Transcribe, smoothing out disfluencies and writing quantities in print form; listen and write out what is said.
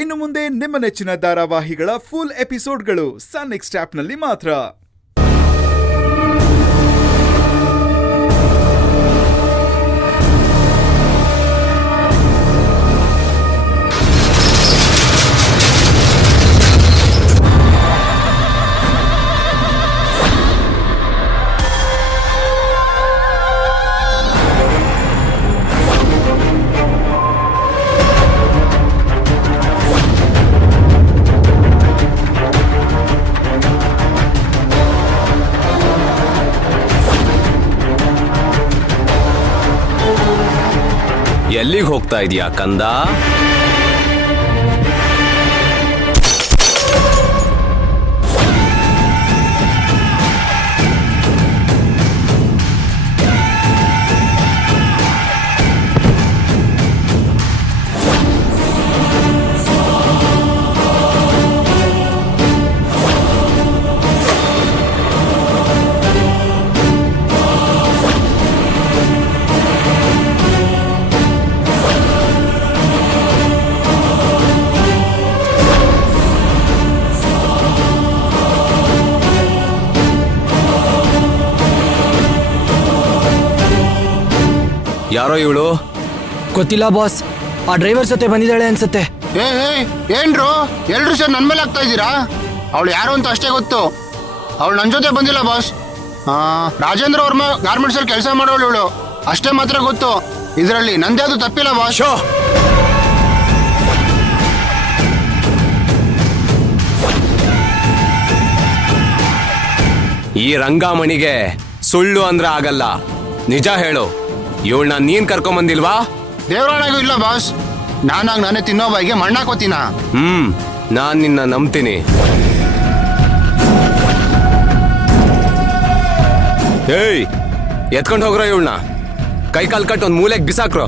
ಇನ್ನು ಮುಂದೆ ನಿಮ್ಮ ನೆಚ್ಚಿನ ಧಾರಾವಾಹಿಗಳ ಫುಲ್ ಎಪಿಸೋಡ್ಗಳು ಸನ್ ನೆಕ್ಸ್ಟ್ ಆಪ್ನಲ್ಲಿ ಮಾತ್ರ. ಎಲ್ಲಿಗೆ ಹೋಗ್ತಾ ಇದೀಯಾ ಕಂದ? ಯಾರೋ ಇವಳು? ಗೊತ್ತಿಲ್ಲ ಬಾಸ್, ಆ ಡ್ರೈವರ್ ಜೊತೆ ಬಂದಿದ್ದಾಳೆ ಅನ್ಸುತ್ತೆ. ಏನ್ರು ಎಲ್ರು ಸರ್ ನನ್ ಮೇಲೆ ಆಗ್ತಾ ಇದ್ದೀರಾ? ಅವಳು ಯಾರು ಅಂತ ಅಷ್ಟೇ ಗೊತ್ತು. ಅವಳು ನನ್ನ ಜೊತೆ ಬಂದಿಲ್ಲ ಬಾಸ್. ರಾಜೇಂದ್ರ ವರ್ಮ ಗಾರ್ಮೆಂಟ್ಸ್ ಅಲ್ಲಿ ಕೆಲಸ ಮಾಡೋಳು ಇವಳು, ಅಷ್ಟೇ ಮಾತ್ರ ಗೊತ್ತು. ಇದರಲ್ಲಿ ನಂದ್ಯಾವುದು ತಪ್ಪಿಲ್ಲ ಬಾಸ್. ಈ ರಂಗಮಣಿಗೆ ಸುಳ್ಳು ಅಂದ್ರೆ ಆಗಲ್ಲ. ನಿಜ ಹೇಳು, ಇವಳನ್ನ ನೀನ್ ಕರ್ಕೊಂಬಂದಿಲ್ವಾ? ದೇವರಾಣಗೂ ಇಲ್ಲ ಬಾಸ್. ನಾನೇ ತಿನ್ನೋ ಬಾಯಿಗೆ ಮಣ್ಣಾಕೋತೀನ. ನಾನ್ ನಿನ್ನ ನಂಬ್ತೀನಿ. ಏಯ್, ಎತ್ಕೊಂಡು ಹೋಗ್ರೋ ಇವಳನ್ನ. ಕೈ ಕಾಲ್ ಕಟ್ಟು ಒಂದ್ ಮೂಲೆಗೆ ಬಿಸಾಕ್ರೋ.